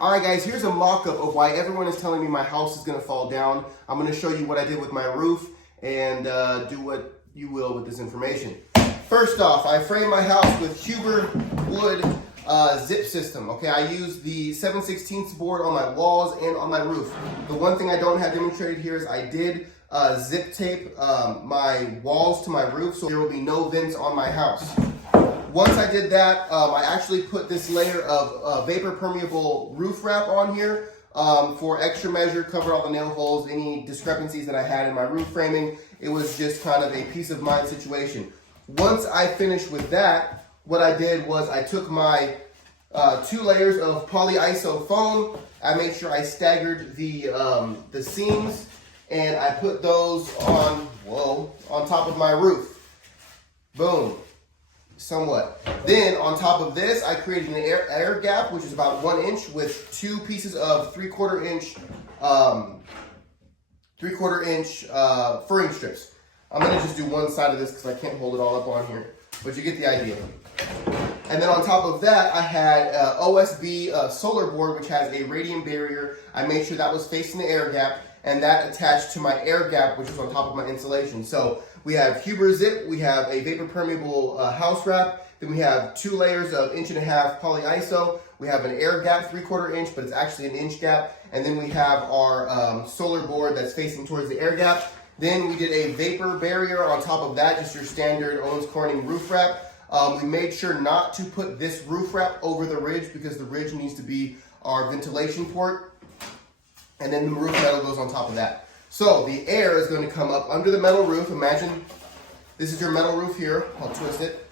All right, guys, here's a mock-up of why everyone is telling me my house is gonna fall down. I'm gonna show you what I did with my roof and do what you will with this information. First off, I framed my house with Huber wood zip system. Okay, I used the 7/16 board on my walls and on my roof. The one thing I don't have demonstrated here is I did zip tape my walls to my roof, so there will be no vents on my house. Once I did that, I actually put this layer of vapor permeable roof wrap on here for extra measure, cover all the nail holes, any discrepancies that I had in my roof framing. It was just kind of a peace of mind situation. Once I finished with that, what I did was I took my 2 layers of polyiso foam. I made sure I staggered the seams, and I put those on top of my roof. Boom. Somewhat. Then on top of this, I created an air gap, which is about 1 inch, with 2 pieces of 3/4 inch furring strips. I'm gonna just do one side of this because I can't hold it all up on here, but you get the idea. And then on top of that, I had OSB solar board, which has a radiant barrier. I made sure that was facing the air gap, and that attached to my air gap, which is on top of my insulation. So we have Huber zip, we have a vapor permeable house wrap, then we have 2 layers of 1.5" polyiso, we have an air gap 3/4 inch, but it's actually an inch gap, and then we have our solar board that's facing towards the air gap. Then we did a vapor barrier on top of that, just your standard Owens Corning roof wrap. We made sure not to put this roof wrap over the ridge because the ridge needs to be our ventilation port. And then the roof metal goes on top of that. So the air is going to come up under the metal roof. Imagine this is your metal roof here. I'll twist it.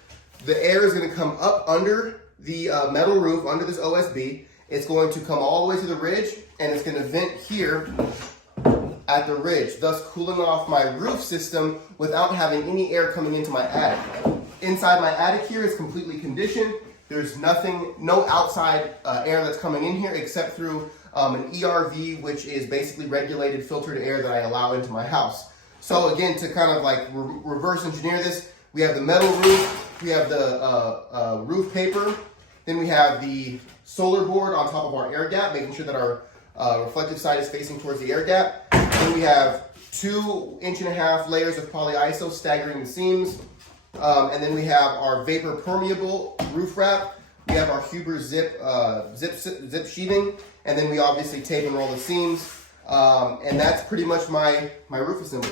The air is going to come up under the metal roof, under this OSB. It's going to come all the way to the ridge, and it's going to vent here at the ridge, thus cooling off my roof system without having any air coming into my attic. Inside my attic here is completely conditioned. There's nothing, no outside air that's coming in here except through an ERV, which is basically regulated filtered air that I allow into my house. So again, to kind of like reverse engineer this, we have the metal roof, we have the roof paper, then we have the solar board on top of our air gap, making sure that our reflective side is facing towards the air gap. Then we have 2 1.5" layers of polyiso staggering the seams. And then we have our vapor permeable roof wrap. We have our Huber zip sheathing, and then we obviously tape and roll the seams. And that's pretty much my roof assembly.